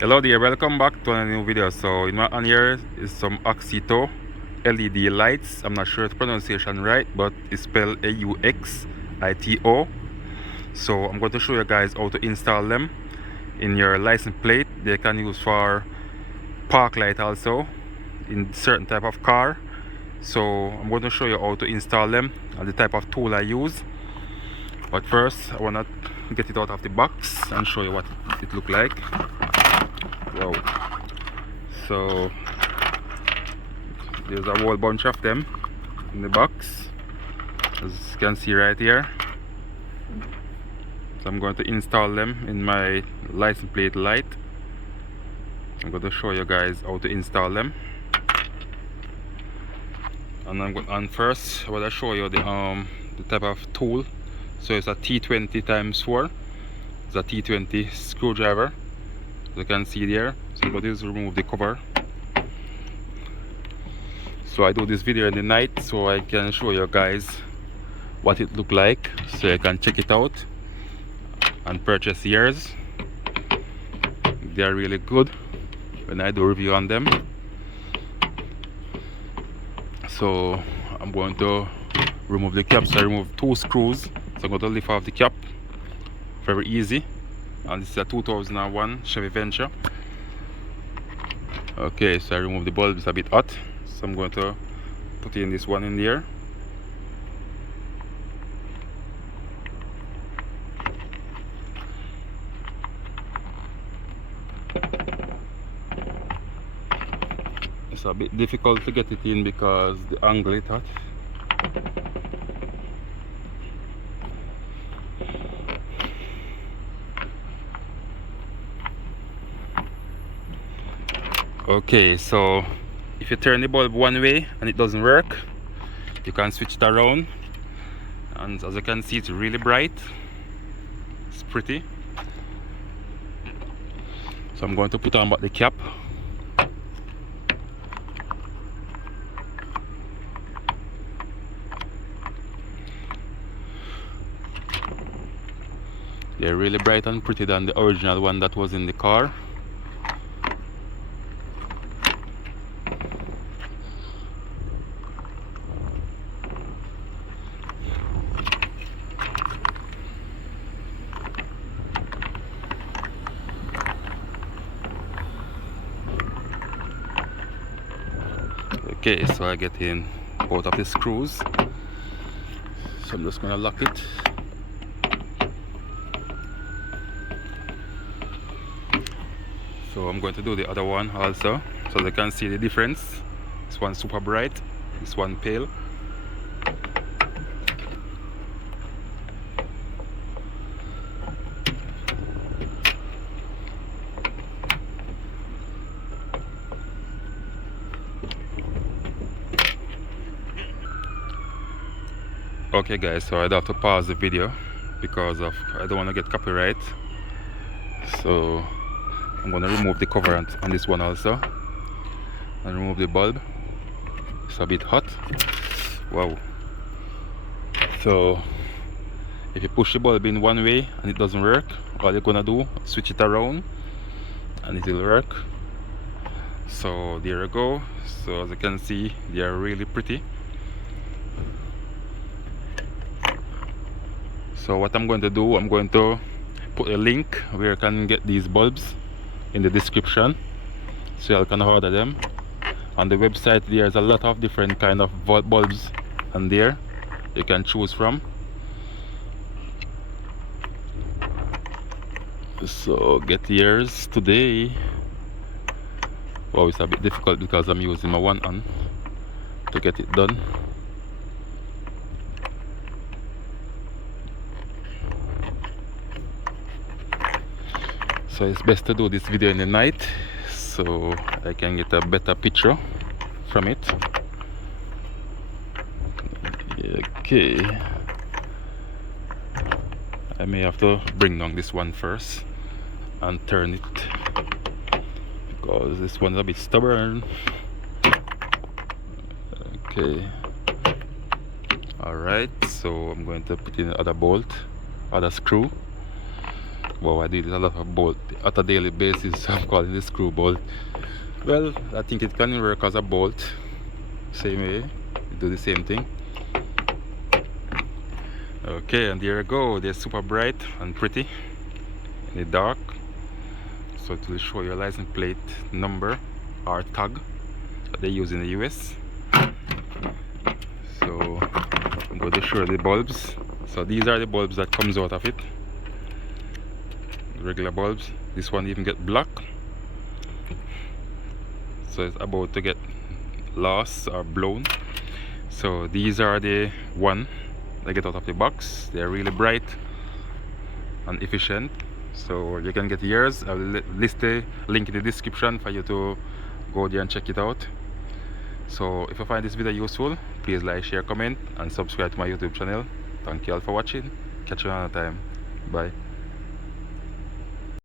Hello there, welcome back to a new video. So in my hand here is some Auxito LED lights. I'm not sure the pronunciation right, but it's spelled AUXITO. So I'm going to show you guys how to install them in your license plate. They can use for park light also in certain type of car. So I'm going to show you how to install them and the type of tool I use. But first I want to get it out of the box and show you what it look like. Wow. So there's a whole bunch of them in the box, as you can see right here. So I'm going to install them in my license plate light. I'm going to show you guys how to install them. And first I want to show you the type of tool. So it's a T20 times 4. It's a T20 screwdriver, as you can see there. So I'm going to just remove the cover. So I do this video in the night so I can show you guys what it look like, so you can check it out and purchase yours. They are really good when I do review on them. So I'm going to remove the cap. So I remove 2 screws. So I'm going to lift off the cap. Very easy. And this is a 2001 Chevy Venture. Okay, so I remove the bulb. It's a bit hot, so I'm going to put in this one in there. It's a bit difficult to get it in because the angle is hot. Okay, so if you turn the bulb one way and it doesn't work, you can switch it around, and as you can see, it's really bright. It's pretty. So I'm going to put on back the cap. They're really bright and pretty than the original one that was in the car. Okay, so I get in both of the screws. So I'm just gonna lock it. So I'm going to do the other one also, so they can see the difference. This one super bright, this one pale. Okay guys, so I'd have to pause the video because of I don't want to get copyright. So I'm going to remove the cover on this one also and remove the bulb. It's a bit hot. Wow. So if you push the bulb in one way and it doesn't work, all you're gonna do, switch it around and it will work. So there you go. So as you can see, they are really pretty. So what I'm going to do, I'm going to put a link where you can get these bulbs in the description, so you can order them. On the website there's a lot of different kind of bulbs, and there you can choose from. So get yours today. Wow, it's a bit difficult because I'm using my one hand to get it done. So it's best to do this video in the night so I can get a better picture from it. Okay, I may have to bring down this one first and turn it because this one's a bit stubborn. Okay, alright, so I'm going to put in another bolt, other screw. Wow, I did a lot of bolt at a daily basis, so I'm calling this screw bolt. Well, I think it can work as a bolt. Same way, do the same thing. Okay, and there you go. They're super bright and pretty in the dark. So it will show your license plate number or tag that they use in the US. So I'm going to show the bulbs. So these are the bulbs that comes out of it. Regular bulbs. This one even get black. So it's about to get lost or blown. So these are the one that get out of the box. They're really bright and efficient, so you can get yours. I will list the link in the description for you to go there and check it out. So if you find this video useful, please like, share, comment and subscribe to my YouTube channel. Thank you all for watching. Catch you another time. Bye.